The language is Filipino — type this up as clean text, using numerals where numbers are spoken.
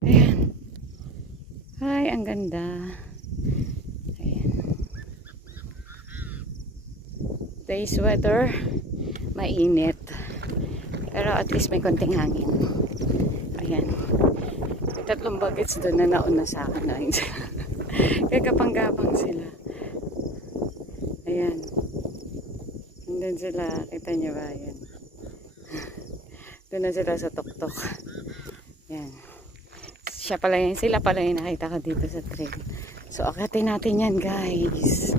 Ayan. Ay, ang ganda. Ayan. Today's weather, mainit. Pero at least may konting hangin. Ayan. May tatlong bagets doon na nauna sa akin na rin sila. Kaya kapanggapang sila. Ayan. Nandun sila. Kita niyo ba? Ayan. Doon na sila sa tuktok. Ayan. Sila pala yung nakita ko dito sa trail. So, akatin natin yan, guys.